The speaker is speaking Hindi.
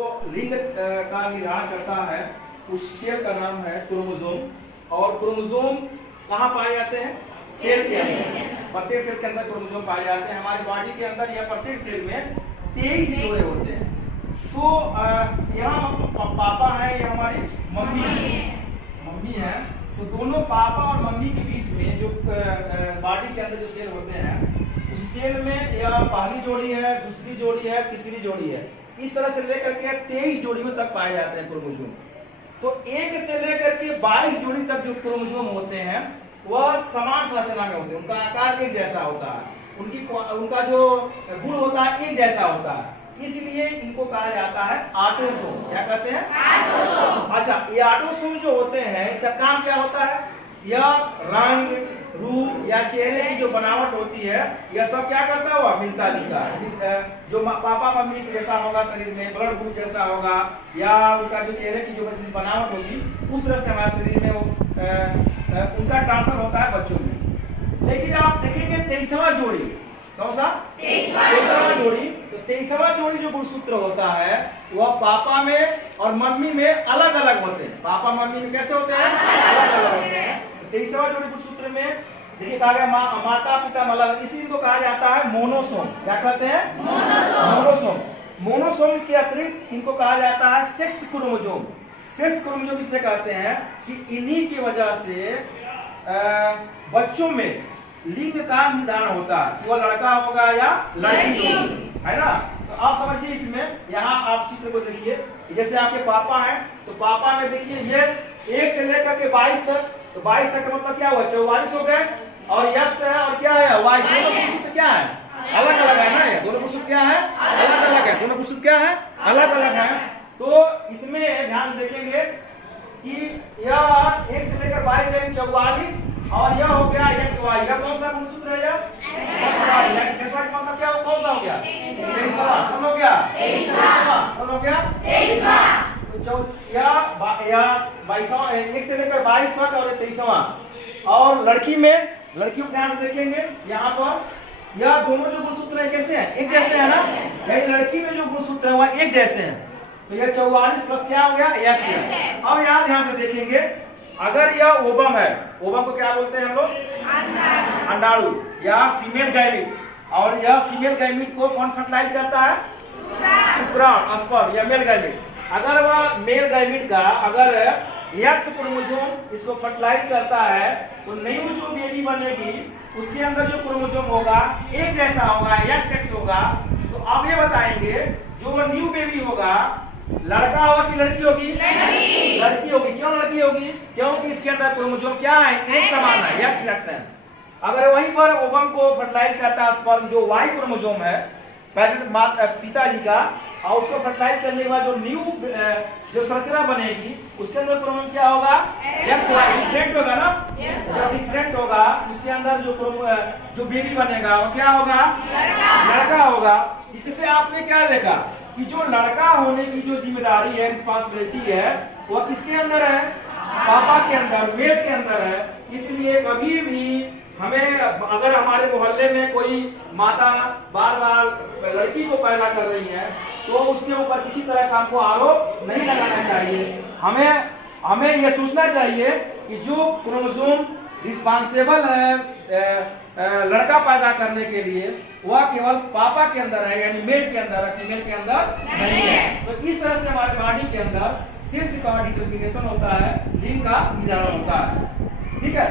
तो लिंग का निर्धारण करता है उस सेल का नाम है क्रोमोसोम। और क्रोमोसोम कहाँ पाए जाते हैं? सेल के अंदर। प्रत्येक सेल के अंदर क्रोमोसोम पाए जाते हैं। हमारी बॉडी के अंदर या प्रत्येक सेल में 23 जोड़े होते हैं। तो यहाँ पापा है, ये हमारी मम्मी है। तो दोनों पापा और मम्मी के बीच में जो बॉडी के अंदर जो सेल होते हैं, उस सेल में या पहली जोड़ी है, दूसरी जोड़ी है, तीसरी जोड़ी है, इस तरह से लेकर के 23 जोड़ियों तक पाए जाते हैं क्रोमोसोम। तो 1 से लेकर के 22 जोड़ी तक जो क्रोमोसोम होते हैं वह समान संरचना में होते हैं। उनका आकार एक जैसा होता है, उनका जो गुण होता है एक जैसा होता है। इसलिए इनको कहा जाता है ऑटोसोम। क्या कहते हैं? ऑटोसोम। अच्छा, ये ऑटोसोम जो होते हैं इनका काम क्या होता है? यह रंग, रूप या चेहरे की जो बनावट होती है, यह सब क्या करता हुआ मिलता जुलता है। जो पापा मम्मी के जैसा होगा शरीर में, ब्लड ग्रुप जैसा होगा, या उनका जो चेहरे की जो बनावट होगी, उस तरह से हमारे शरीर में वो उनका ट्रांसफर होता है बच्चों में। लेकिन आप देखेंगे 23वां जोड़ी, कौन सा? 23वां जोड़ी। तो 23वां जोड़ी जो गुणसूत्र होता है वह पापा में और मम्मी में अलग अलग होते हैं। पापा मम्मी में कैसे होते हैं? अलग अलग होते हैं। 23वां जोड़ी गुणसूत्र में देखिए कहा गया माता पिता में अलग, इसी को कहा जाता है मोनोसोम। क्या कहते हैं? मोनोसोम। मोनोसोम के अतिरिक्त इनको कहा जाता है सेक्स क्रोमोसोम। सेक्स क्रोमोसोम इसलिए कहते हैं कि इन्हीं की वजह से बच्चों में लिंग का निर्धारण होता है, वो लड़का होगा या लड़की होगी, है ना। तो आप समझिए, इसमें यहाँ आप चित्र को देखिए, जैसे आपके पापा हैं तो पापा में देखिए ये 1 से लेकर के 22 तक। तो 22 तक का मतलब क्या हुआ? 44 हो गए। और यक्स है और क्या है? वाई। दोनों गुणसूत्र क्या है? अलग अलग है ना। ये दोनों गुणसूत्र क्या है? अलग अलग है। दोनों गुणसूत्र क्या है? अलग अलग है। तो इसमें ध्यान से देखेंगे कि यह 1 से लेकर 22 है 44, और यह हो गया एक्स वाई। यह कौन सा गुणसूत्र है? एक्स वाई मतलब क्या? कौन सा हो गया? 23वां। कौन हो गया? 23वां। कौन हो गया? 23वां। या 22वां, 1 से लेकर 22 तक, और 23वां। और लड़की में, लड़की को ध्यान से देखेंगे यहाँ पर, यह दोनों जो गुणसूत्र है कैसे हैं? एक जैसे है ना। यही लड़की में जो गुणसूत्र है वह एक जैसे हैं। तो यह 44 प्लस क्या हो गया? एक्स है। अब यहाँ ध्यान से देखेंगे, अगर यह ओवम है, ओवम को क्या बोलते हैं हम लोग? अंडाणु या फीमेल गैमीट। और यह फीमेल गैमीट को कौन फर्टिलाइज करता है? शुक्राणु, स्पर्म या मेल गैमीट। अगर वह मेल गैमीट का अगर एक्स क्रोमोसोम इसको फर्टिलाइज करता है तो न्यू जो बेबी बनेगी उसके अंदर जो क्रोमोसोम होगा एक जैसा होगा, एक्स होगा। तो आप ये बताएंगे जो न्यू बेबी होगा लड़का होगा कि लड़की होगी? लड़की होगी। क्यों लड़की होगी? क्योंकि इसके अंदर क्रोमोसोम क्या है? एक समान है, एक्स है। अगर वहीं पर ओवम को फर्टिलाइज करता है स्पर्म, जो वाई क्रोमोसोम है पिताजी का, और उसको फर्टिलाइज करने के बाद जो न्यू जो संरचना बनेगी उसके अंदर क्रोमोसोम क्या होगा? X Y. डिफरेंट होगा ना। जब डिफरेंट होगा उसके अंदर जो बेबी बनेगा वो क्या होगा? लड़का होगा। इससे आपने क्या देखा कि जो लड़का होने की जो जिम्मेदारी है, रिस्पॉन्सिबिलिटी है, वह किसके अंदर है? पापा के अंदर, मेल के अंदर है। इसलिए कभी भी हमें, अगर हमारे मोहल्ले में कोई माता बार बार लड़की को पैदा कर रही है तो उसके ऊपर किसी तरह का हमको आरोप नहीं लगाना चाहिए। हमें यह सोचना चाहिए कि जो क्रोमोसोम रिस्पॉन्सिबल है लड़का पैदा करने के लिए वह केवल पापा के अंदर है, यानी मेल के अंदर है, फीमेल के अंदर नहीं है। तो इस तरह से हमारे बॉडी के अंदर सेक्स का डिटरमिनेशन होता है, लिंग का निर्धारण होता है। ठीक है।